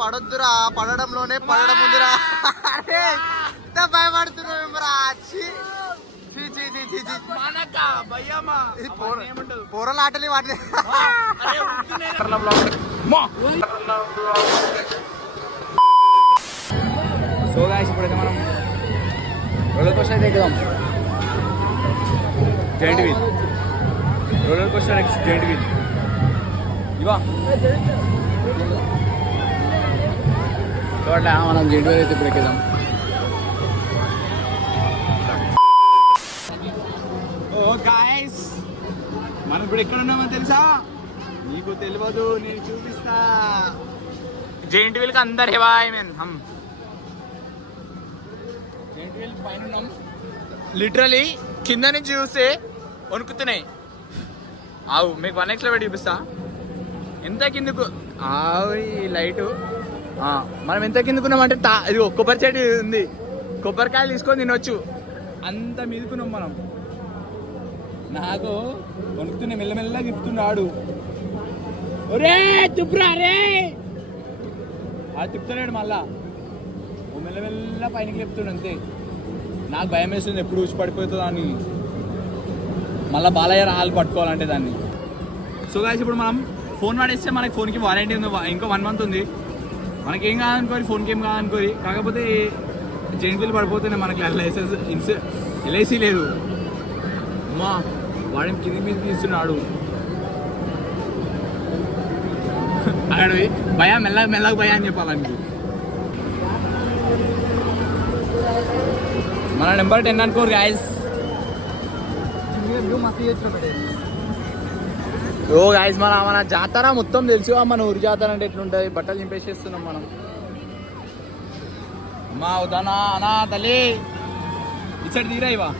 పడొద్దురా, పడడంలోనే పడడం ఉందిరా. అరే భయపడుతున్నా. పోరలాటలు వాటిని. సో గాయ్స్ ఇప్పుడైతే మనం రోలర్ కోస్టర్ అయితే ఎక్కుదాం. Giant wheel roller coaster giant wheel ఇవా చూడ మనం జైంట్ వీల్ అయితే ఇప్పుడు ఎక్కుదాం. ఓ గాయ్స్ మనం ఇప్పుడు ఎక్కడ ఉన్నామో తెలుసా? నీకు తెలియదు, నేను చూపిస్తా. జైంట్ వీల్ కి అందరు హెవాయ్ మెన్ హమ్ జైంట్ వీల్ పైన ఉన్నాం. లిటరలీ కింద నుంచి చూస్తే వణుకుతున్నాయి. ఆవు మీకు 1x లో పెట్టి చూపిస్తా ఎంత కిందకు. ఆవు ఈ లైటు మనం ఎంత కిందకున్నామంటే ఇది కొబ్బరి చెట్టు ఉంది, కొబ్బరికాయలు తీసుకొని తినొచ్చు, అంత మీదుకున్నాం మనం. నాకు వణుకుతున్నాయి, మెల్లమెల్లగా తిప్పుతున్నాడు. ఒరే తుప్పురా రే, అది తిప్పుతున్నాడు మళ్ళా. మెల్లమెల్ల పైనకి చెప్తుండు అంతే. నాకు భయం వేస్తుంది ఎప్పుడు ఊసి పడిపోతుందా అని, మళ్ళీ బాలయ్య రాళ్ళు పట్టుకోవాలంటే దాన్ని. సో గాయ్స్ ఇప్పుడు మనం ఫోన్ వాడేస్తే మనకి ఫోన్కి వారంటీ ఉంది, ఇంకో 1 month ఉంది. మనకి ఏం కాదనుకోరి, ఫోన్కి ఏం కాదనుకోరి. కాకపోతే జైంట్ వీల్ పడిపోతేనే మనకి లైసెన్స్ ఎల్ఐసి లేదు. అమ్మా వాడిని కింది మీద తీస్తున్నాడు. అక్కడ భయ మెల్లగా భయ అని చెప్పాలని. మన నెంబర్ 10 అనుకోరు గాయస్. ఓ గాయస్ మన జాతర మొత్తం తెలుసు. మన ఊరి జాతర అంటే ఎట్లుంటుంది, బట్టలు చింపేసేస్తున్నాం మనం. అమ్మా అవుతానా అనా తల్లి ఇచ్చడి తీరా ఇవా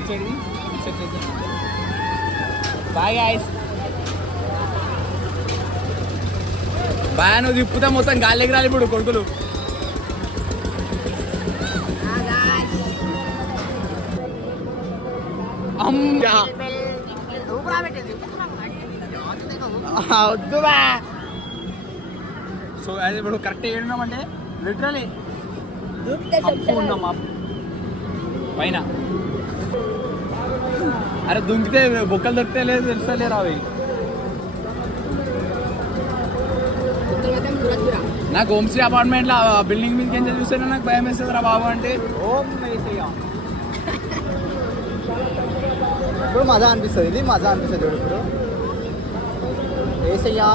ఇచ్చడి బాయ్ గాయస్. బాయ్ నువ్వు తిప్పుతా మొత్తం గాలికి రాలి ఇప్పుడు కొడుకులు. వద్దువా. సో అది ఇప్పుడు కరెక్ట్ ఏడున్నామంటే లిటరలీ ఉన్నాం పైన. అరే దుంకితే బొక్కలు దొరికితే లేదు తెలుసలేరు అవి. నాకు హోమ్స్టే అపార్ట్మెంట్లో బిల్డింగ్ మీదకి ఏం చూసాను, నాకు భయం వేస్తుంది రా బాబు. అంటే ఇప్పుడు మజా అనిపిస్తుంది, ఇది మజా అనిపిస్తుంది. ఇప్పుడు ఏసయ్యా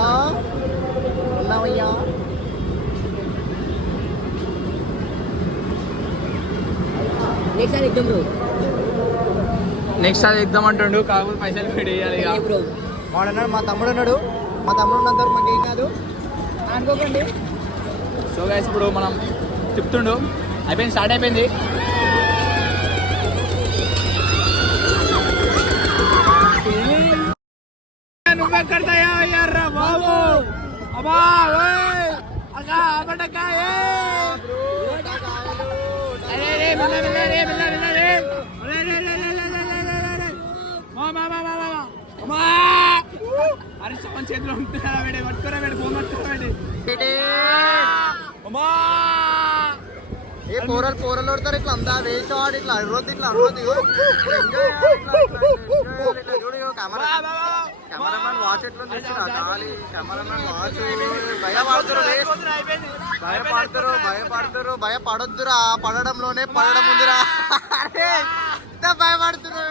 ఉన్నావయ్యా. నెక్స్ట్ సారి ఎగ్దాం అంటుండు, కాకపోతే పైసలు పెట్టేయాలి. వాడన్నాడు, మా తమ్ముడు ఉన్నాడు, మా తమ్ముడు ఉన్నంత మాకు ఏం కాదు అనుకోకండి. సో గైస్ ఇప్పుడు మనం తిప్పుతుండు, అయిపోయింది, స్టార్ట్ అయిపోయింది. నువ్వెక్కడతాయా అయ్యారా బాబు. అబ్బా అగా అబటకాయ అరే సవన్ చేతిలో ఉంటున్నా వేడే పట్టుకోరా వేడి, ఫోన్ పట్టుకోరా వేడి. అమ్మా ఏ పోరలు కొడతారు ఇట్లా అంతా వేసాడు, ఇట్లా అడవద్దు, ఇట్లా అడవద్దు. కెమెరామెన్ వాచ్ ఎట్లా ఖాళీ కెమెరామెన్ వాచ్. భయపడొద్దురా, పడడంలోనే పడడం ఉందిరా. అరే భయపడుతున్నా.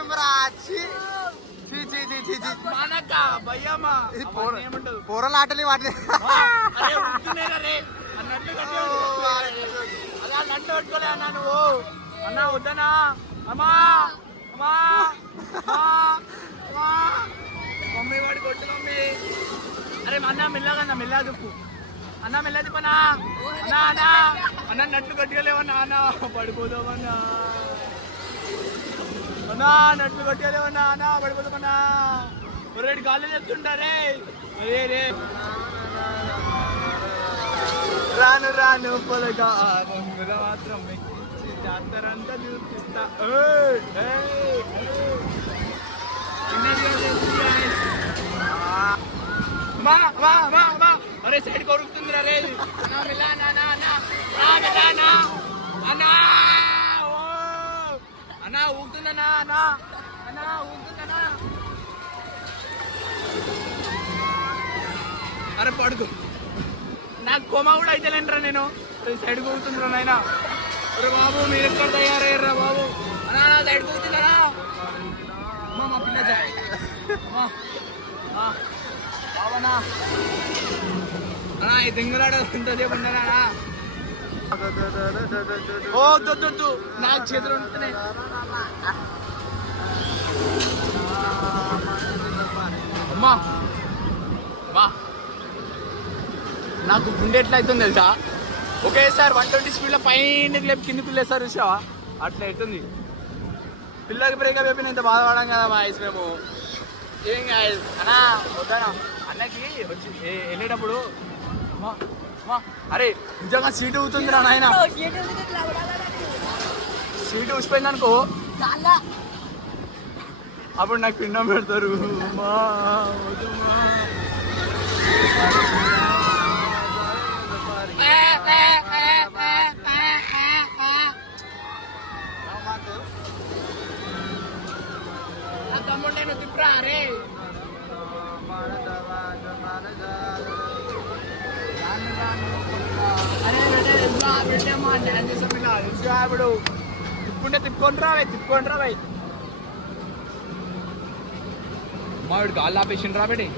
పోరలాటలు వాటిని. నన్ను పట్టుకోలే అన్నా నువ్వు. అన్నా వద్దనా. అమ్మా అమ్మా మమ్మీ వాడు కొట్టు మమ్మీ. అరే అన్న మెల్లగా దుప్పు అన్న, మెల్ల దిప్పనా అన్నా. అన్నా అన్న నట్లు కట్టుకోలేవన్నా. అన్న పడిపోదామన్నా. అన్నా నట్లు కట్టుకోలేవన్నా. అన్న పడిపోదామన్నా. రెండు కాళ్ళు చెప్తుంటారే. అరే రే రాను పొలగా మాత్రం జాతరంతా చూపిస్తా. అరే సైడ్ కొరుకుతుంది రే అన్నా మిలా నా నా నా మిలా నా అన్నా ఓ అన్నా ఊగుతుందన్నా అన్నా అన్నా ఊగుతుందన్నా అరే పడుకో నాకు కోమా కూడా అయితే లేంట్రా నేను సైడ్ కూతుండ్రా నాయన అరే బాబు మీరు ఎక్కడ తయారయ్యారా బాబు అన్నా సైడ్ కూతున్నారా మా పిల్ల బావనా అన్నా ఈ దింగులాడ ఉంటుంది ఉన్నారా ఓ దొద్దు నాకు చేతులు ఉంటున్నాయి అమ్మా బా నాకు గుండె ఎట్లా అవుతుంది తెలుసా ఒకేసారి 120 స్పీడ్లో పైన లేపు కింది పిల్లేసారి చూసావా అట్లా అవుతుంది పిల్లలకి బ్రేకప్ అయిపోయిన ఇంత బాధపడడం కదా మా ఐస్ మేము ఏం కాదు అన్నా వద్దనా అన్నకి వచ్చి వెళ్ళేటప్పుడు అరే నిజంగా సీటు ఊతుందిరా నాయన సీటు ఊసిపోయింది అనుకో అప్పుడు నాకు పిండం పెడతారు తమ్ముడు నేను తిప్పురా అరే ఇప్పుడు తిప్పుకుంటే తిప్పుకొని రావే మా వీడు గాలి ఆపేసిండు రాబెట్టి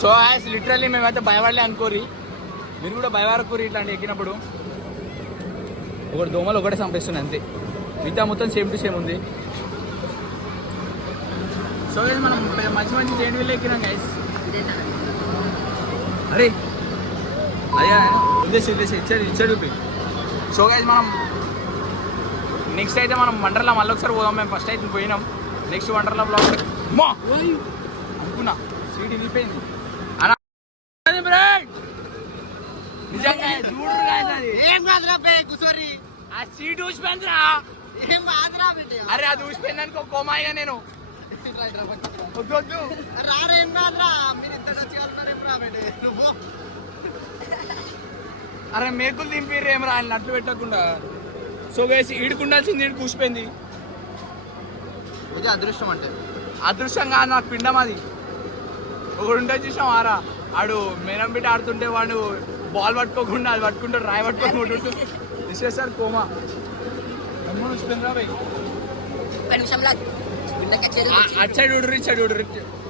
సో యాజ్ లిటరల్లీ మేమైతే భయపడలే అనుకోరి మీరు కూడా భయపడకూరి ఇట్లాంటి ఎక్కినప్పుడు ఒకటి దోమలు ఒకటే చంపేస్తుంది అంతే మిగతా మొత్తం సేమ్ టు సేమ్ ఉంది సో మనం మంచి జైన్ వీళ్ళు ఎక్కినాం గైస్ అరే అదే ఉద్దేశం ఇచ్చాడు సో గైస్ మనం నెక్స్ట్ అయితే మనం వండర్లా మళ్ళీ ఒకసారి పోదాం మేము ఫస్ట్ అయితే పోయినాం నెక్స్ట్ వండర్లా బ్లాగ్ అనుకున్నా సీట్ వెళ్ళిపోయింది అలా నిజంగా చూడరు ఆ సీట్ ఊసిపోయిందిరా అరే అది ఊసిపోయింది అనుకో కోమాయిగా నేను వద్దు అరే మేకులు దింపిర్రు ఏం రా ఆయన నట్లు పెట్టకుండా సో వేసి ఈడుకుండాల్సింది ఈడు కూసిపోయింది అదృష్టం అంటే అదృష్టం కాదు నాకు పిండం అది ఒకడు ఉంటే చూసాం ఆరా ఆడు మేనం బిడ్డ ఆడుతుంటే వాడు బాల్ పట్టుకోకుండా అది పట్టుకుంటాడు రాయి పట్టుకోకుండా విశేషాలు కోమా అమ్మ వచ్చిపోయింది రా భయ్ అటు సైడ్ ఉడురు ఇటు సైడ్ ఉడురు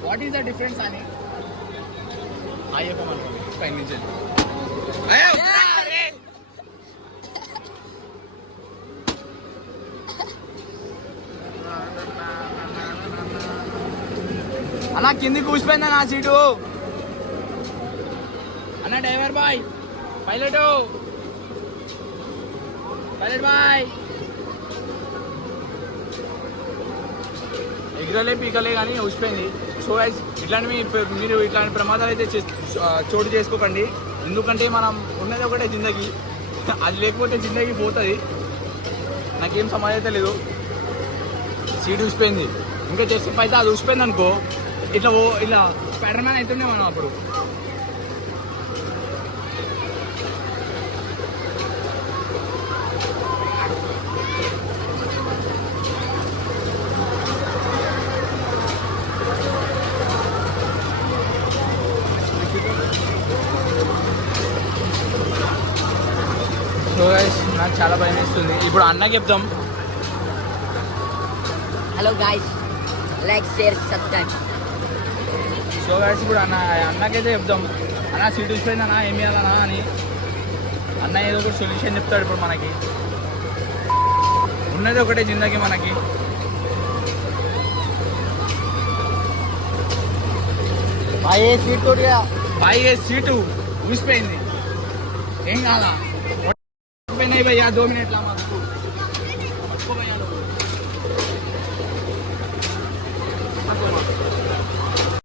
వాట్ ఈస్ ద డిఫరెన్స్ అని అయ్యప్ప పైన నుంచి అలా కింది కూసిపోయిందా నా సీటు అన్న డ్రైవర్ బాయ్ పైలట్ బాయ్ ఎగురలే పీకలే కానీ ఊసిపోయింది సో గైస్ ఇట్లాంటివి మీరు ఇట్లాంటి ప్రమాదాలు అయితే చోటు చేసుకోకండి ఎందుకంటే మనం ఉన్నది ఒకటే జిందగీ అది లేకపోతే జిందగీ పోతుంది నాకేం సమాజం అయితే లేదు సీట్ ఊసిపోయింది ఇంకా చేస్తే అయితే అది ఊసిపోయింది అనుకో ఇలా స్పైడర్ మ్యాన్ అవుతుండే మనం అప్పుడు సో గైస్ నాకు చాలా భయం వేస్తుంది ఇప్పుడు అన్నకి చెప్తాం hello guys like share subscribe so guys ఇప్పుడు అన్నకైతే చెప్తాం అన్న సీట్ వచ్చిపోయింది అన్న ఏం చేయాలన్నా అని అన్న ఏదో ఒకటి సొల్యూషన్ చెప్తాడు ఇప్పుడు మనకి ఉన్నది ఒకటే జిందగీ మనకి సీటు ఊసిపోయింది ఏం కాదా नहीं भैया 2 मिनट ला भैया